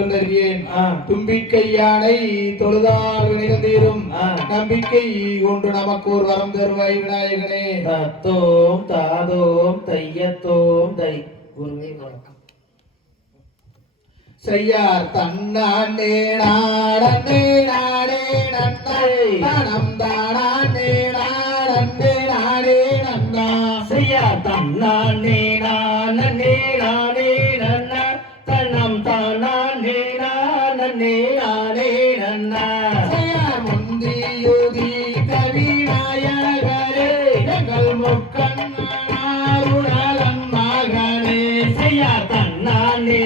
சொல்லுகிறேன். தும்பிக்கை யானை தொழுதால் வினைகள் தீரும். நம்பிக்கை கொண்டு நமக்கு ஒரு வரம் தருவாய் விநாயகனே. தத்தோம் தாதோம் தையத்தோம் தை. குருவே வணக்கம். செய்யார் தன்னானே நாடனே நாடே நன்னை தனம் தானே நாடனே நாடே நன்னா. செய்யார் தன்னானே நானே நாடே நன்னா தனம் தானே நானே நாடே நன்னா. செய்யார் முந்தியுதி கவி நாயகரே எங்கள் முக்கண்ணாருணலன் மகனே. செய்யார் தன்னானே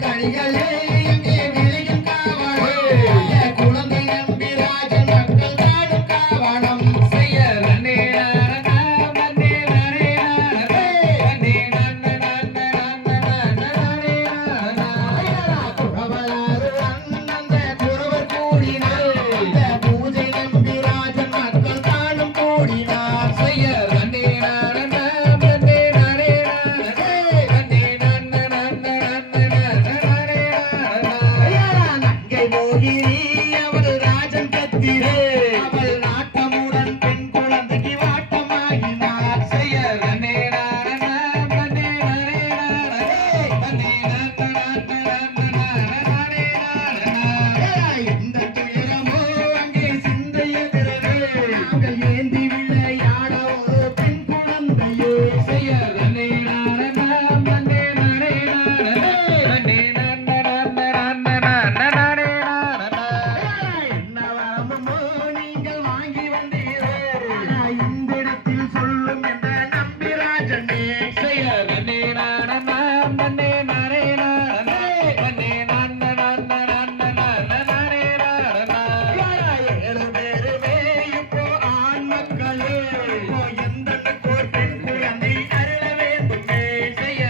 கனிகளே எங்கே விளையும் காவலம் குழந்தை நம்பி ராஜன் மக்கள் நாடும் காவலம் செய்ய குறவலாறு அண்ணந்த குறவர் கூடினார் பூஜை நம்பி ராஜன் மக்கள் நாடும் கூடினார் செய்ய நங்கை மோகினி அவள் ராஜன் கத்திரே அவள் நாட்டமுடன் பெண் குழந்தைக்கு வாட்டமாகினார் செய்ய இந்த துயரமோ அங்கே சிந்தையதிரவே நாங்கள் ஏந்தி விளையாட ஒரு பெண் குழந்தையோ செய்ய என்னவாமோ நீங்கள் வாங்கி வந்தீரோ இந்த இடத்தில் சொல்லும் என்ற நம்பிராஜனே செய்ய ஏழு பேருமே இப்போ ஆண் மக்களே எந்த பெண் குழந்தை அருள வேண்டுமே செய்ய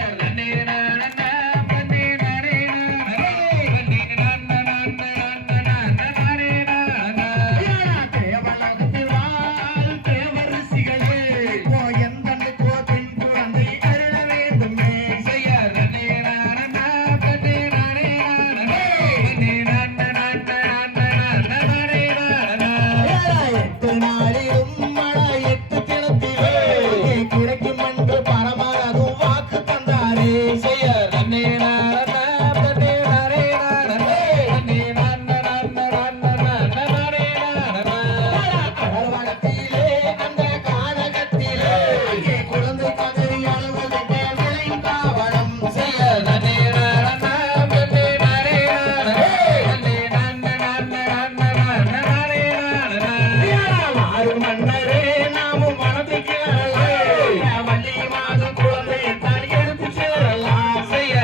தேவலோகத்தில் வாழ் தேவரிசிகளே எந்த பெண் குழந்தை அருள வேண்டுமே செய்ய எட்டு நாளிலும் மழை எட்டு கிணத்திலே கிடைக்கும் என்று பரமரதும் வாக்கு தந்தாரே செய்ய கடல்வளத்திலே அந்த கானகத்திலே குழந்தை பதவி அளவதற்கு விளையும் காவலம் செய்ய ஆறு மன்னரே நாமும் மனதை கேளலே வள்ளி மாதம் குழந்தையை தான் எடுத்து சேரலாம் செய்ய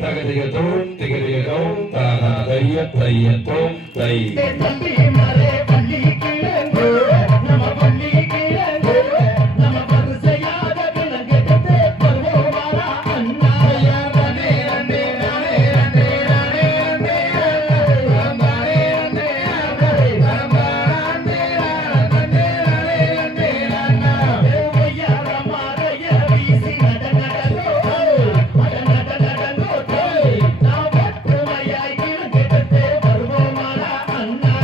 தகதியதோம் திகதியதோம் தானாதைய தையதோம் தை தம்பி மரே பள்ளி கிழங்கு நம்ம பள்ளி கிழங்கு நம்ம பரிசையாக கிழங்கெடுத்து பருவமாரா அண்ணா ரனே ரனே ரனே ரனே ரனே ரனே ரனே ரனே அண்ணா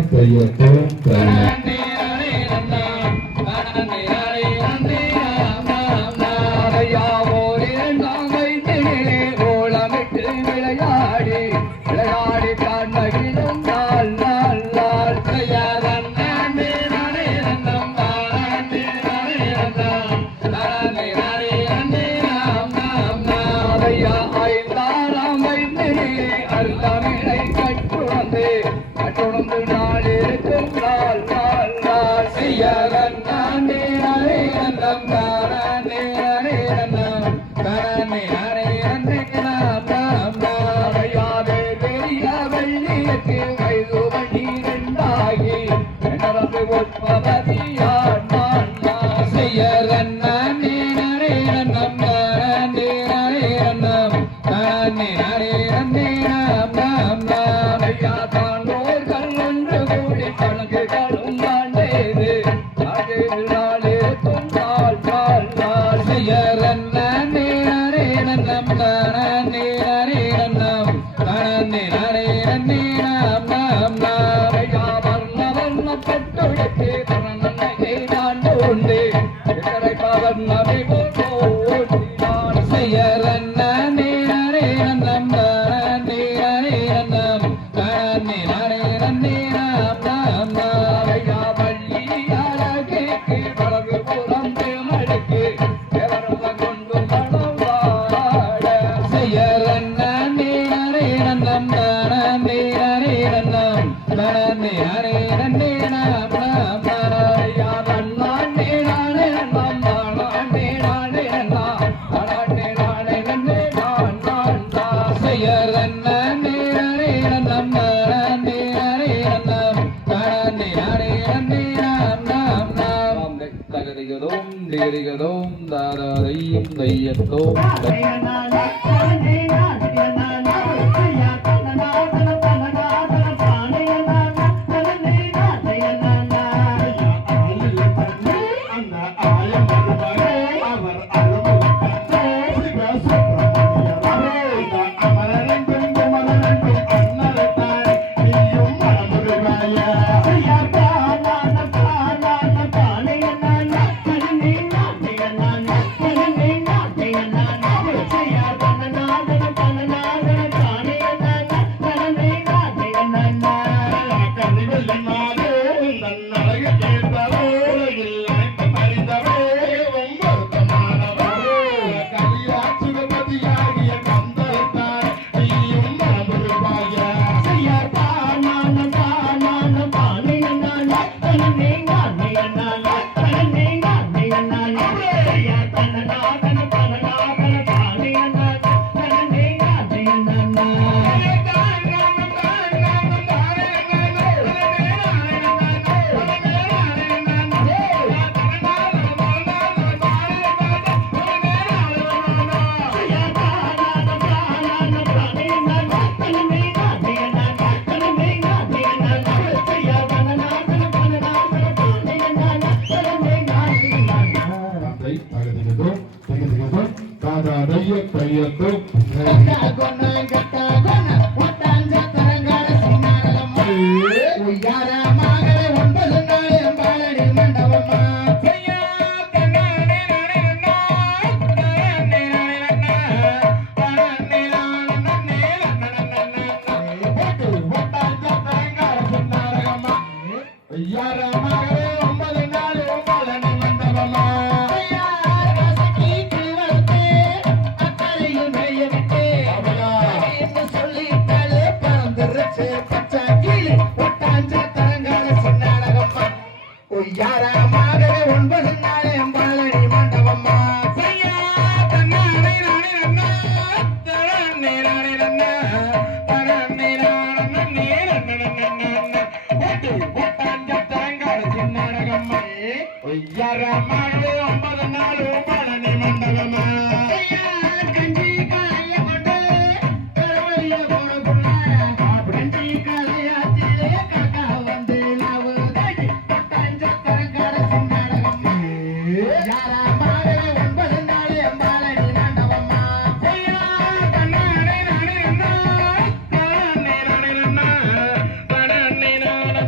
தையத்தோம் தைய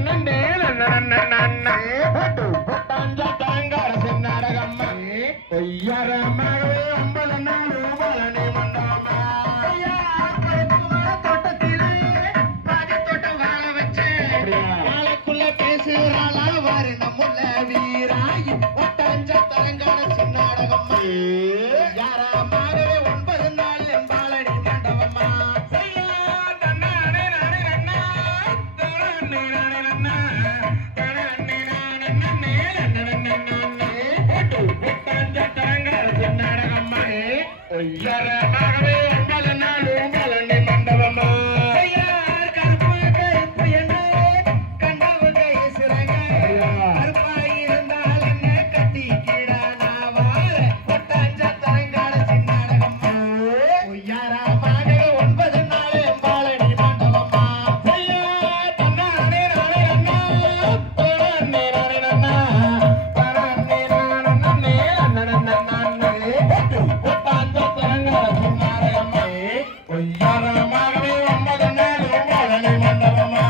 நன்னே நாளைக்குள்ள பேசுறாளா வாரு நம்முள்ள வீராயி ஒட்டஞ்ச தரங்கான சின்னாடகம்மா யாராமாகவே 9 நாள் எம்பாளடி மண்டபம்மா யாராமாகவே 9 நாள் எம்பாளடி மண்டபம்மா கருப்பு கருப்பு என்ன கண்டவு கைசுரங்க கருப்பாயிருந்தால் என்ன கட்டி கிடானா வார ஒட்டஞ்ச தரங்கான சின்னாடகம்மா யாராமாகவே 9 நாள் எம்பாளடி மண்டபம்மா யாராமாகவே 9 நாள் எம்பாளடி மண்டபம்மா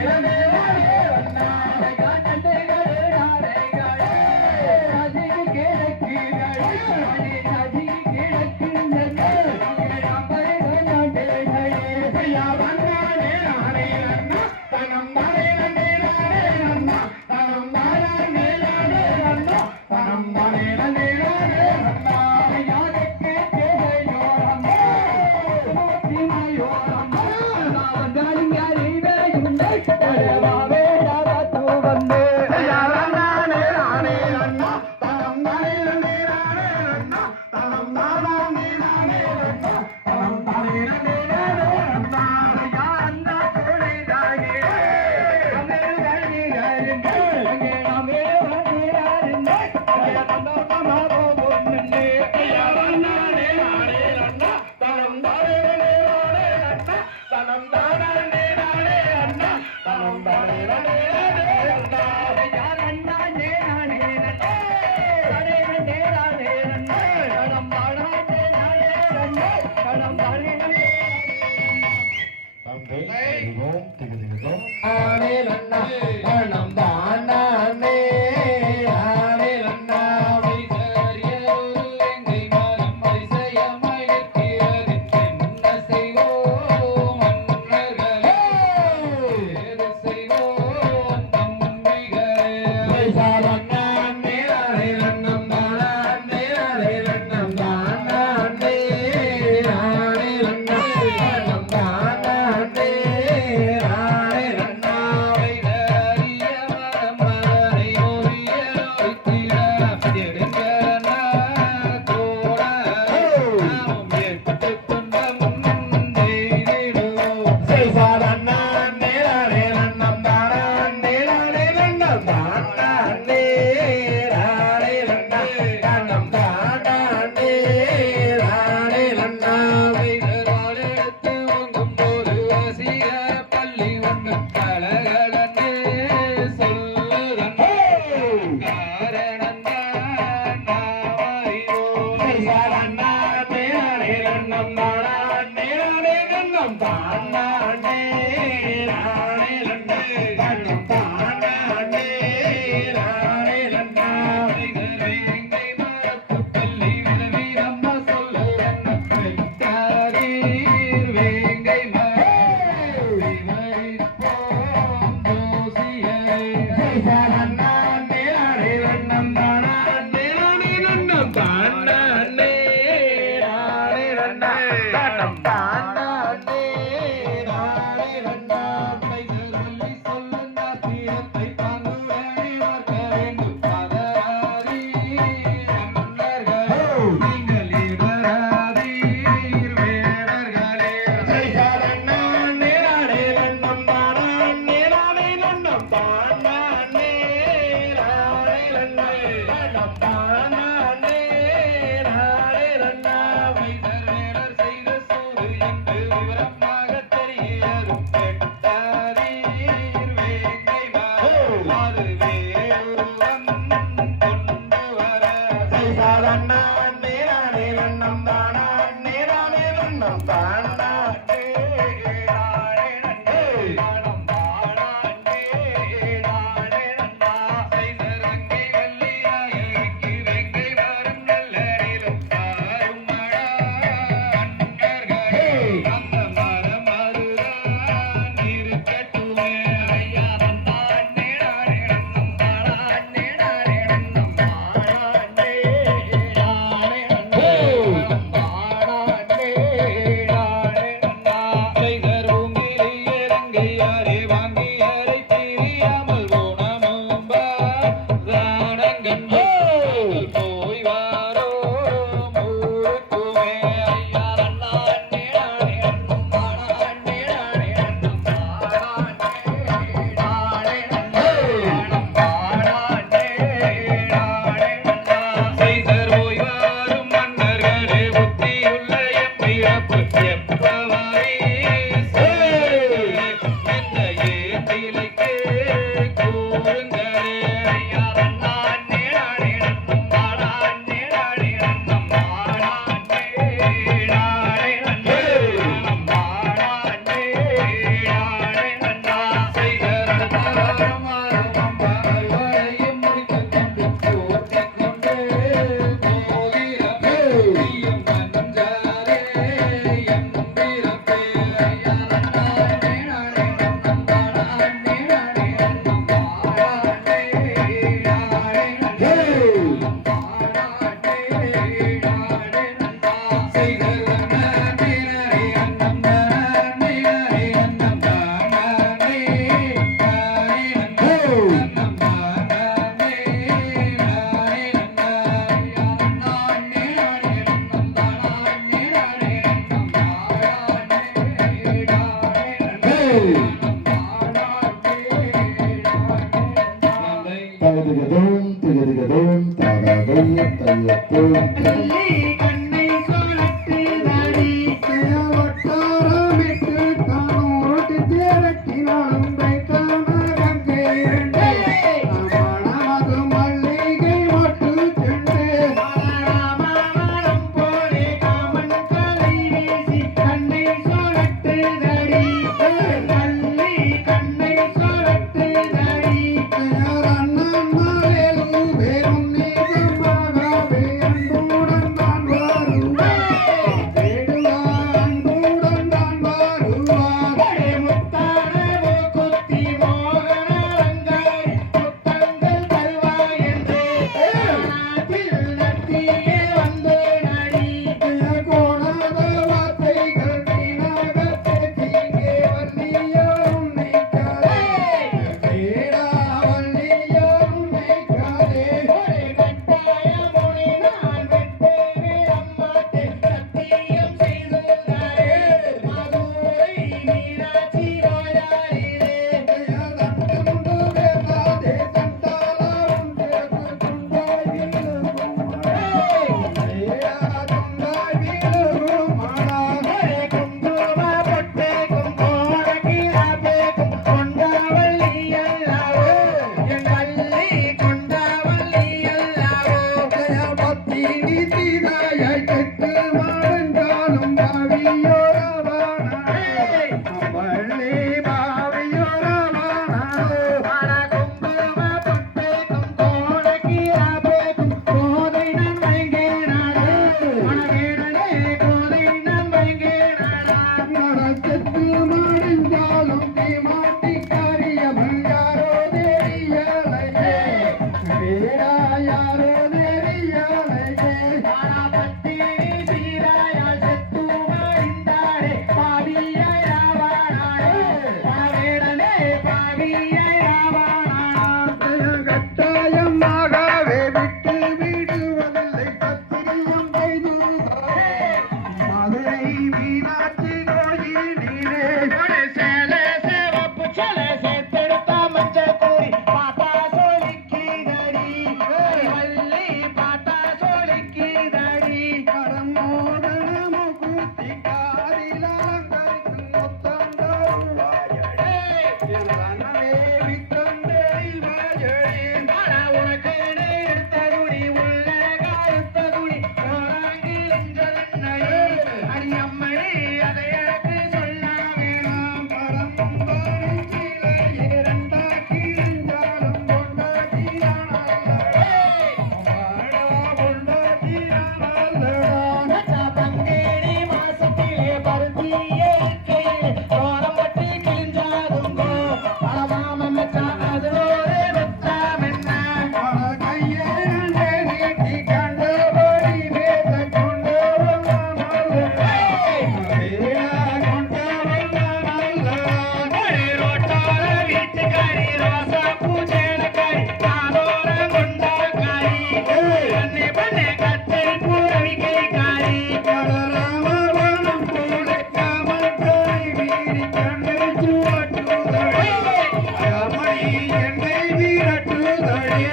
Hey! தகுதிகதும் திகதிகதும் தாராதைய தையத்தும் கள்ளி கண்ணை சோழத்து தாடி வட்டாரமிட்டு தானோட்டி திரட்டினாலும் வைத்தான கங்கை இரண்டு மணமது மல்லிகை மட்டு சென்று ராமாவனம் போலே காமன் கலை வீசி கண்ணை சோழத்து தாடி கள்ளி கண்ணை சோழத்து தாடி அண்ணன் மாலேலு வேறும் நீகமாகவே அன்புடன் தான் வருவார் தேடுவார் அன்புடன் தான் வருவார் முத்தானவோ குத்தி மோகன அலங்காரி முத்தங்கள் தருவாய் என்று நாட்டில் நத்தியே வந்து நடி கோணாத வார்த்தைகள் வீணாக பேசிங்கே வள்ளியோரும் நீக்காதே தேடா வள்ளியோரும் நீக்காதே கட்டாய மொழி நான் வெட்டவே அம்மாட்டே சத்தியம் செய்துள்ளாரே மதுரை மீனாட்சி வாயாரிலே தட்டுண்டு வேண்டாதே தண்டாலும் தேர்வு துண்டாய் வீழும் தேடா துண்டாய் வீழும் மாடா குங்கும பொட்டேக்கும் கோடகிராபேக்கும் கொண்டவள்ளி அல்லாவோ என் வள்ளி கொண்டவள்ளி அல்லாவோ பத்தினி சீதாயாய் கெட்டு வாழ்ந்தாலும் பாவியோரவானாய் வள்ளி பாவியோரவானாய் ஆனா குங்கும பொட்டேக்கும் கோடகிராபேக்கும் கோதை நன்மைங்கே நாடு மணவேடனே கோதை நன்மைங்கே நாடா நடத்தத்து மாறிந்தாலும் நீ மாட்டிக்காரியவன் யாரோ தெரியலையே வேடா யாரோ தெரியலையே ஆனா பத்தினி சீராயால் செத்து மடிந்தாரே பாவியாய் ராவானாரே மணவேடனே பாவியாய் ராவானாரே கட்டாயமாகவே விட்டு விடுவதில்லை பத்திரியம் கைதூதே மதுரை மீனாட்சி கோயிலிலே ஒரு சேலை சேவப்பு சேலை சேர்த்தெடுத்த மஞ்சள் கூறி பாத்தா சோழிக்குதடி வள்ளி பாத்தா சோழிக்குதடி கரம் மோதனமு கூத்தி காரில் அலங்கரிக்கும் மொத்தம் தருவாயடே திருவனமே வித்தந்தேரி வாயடே ஆனா உனக்கு எடுத்ததுடி உள்ள காயத்ததுடி போராங்கில் எஞ்சதன்னையே அடி அம்மனே அதை எனக்கு சொல்ல வேணாம் கரம் பரிசிலை இரண்டாக்கி நெஞ்சாலும் கொண்டாடினானல்லடா வாடா கொண்டாடினானல்லடா பங்கேடி மாசத்திலே பருத்தியே இருக்கையிலே கோலம் பட்டு கிழிஞ்சாதுங்கோ பலமாம மச்சான் அது ஒரு வெத்தாம் என்ன கையேண்டே நீட்டி கண்டபடி வேத கொண்டு வந்தானல்லடா கொண்டு வந்தானல்லடா ரோட்டார வீட்டுக்காரி ரோசா பூஜைக்காரி நானோர கொண்டாக்காரி பண்ணே பண்ணே கத்தை பூரவிக்கைக்காரி ராமவனம் போல காமத்தை வீரி கண்டை சுவட்டுதடி அமளி என்னை வீரட்டுதடி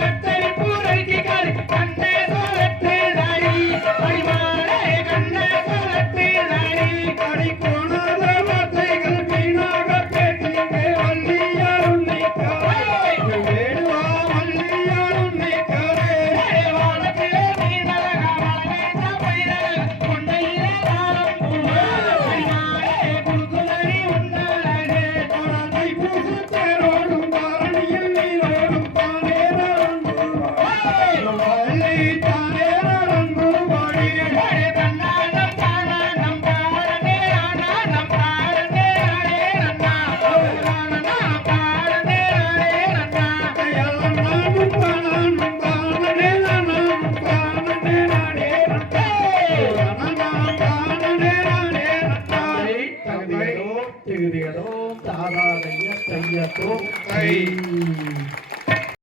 கத்தை பூரவிக்கைக்காரி கண்ணே சோழத்து தாடி அடிமாளே கண்ணே சோழத்து தாடி அடி போனாத வார்த்தைகள் வீணாக பேசிங்கே வள்ளியார் உன்னை காரே வேடுவா வள்ளியார் உன்னை காரே வானத்திலே மீனழகா மலமேச பைரழகா கொண்டையிலே தாரம் பூவா அடிமாளே குறுகுலரி உன்னழகே தைப்பூசு தேரோடும் தாரணியில் நீரோடும் தானே நடந்துவாய் வள்ளி தானே நடந்துவாய் தன்னானம் தானானம் பாடனே ஆனானம் பாடனே ஆடே நன்னா தானானம் பாடனே ஆடே நன்னா எல்லாம் நானும் தானும் தானே நானும் தானே நானே தகுதிகளோ தாராதைய தையத்தோ கை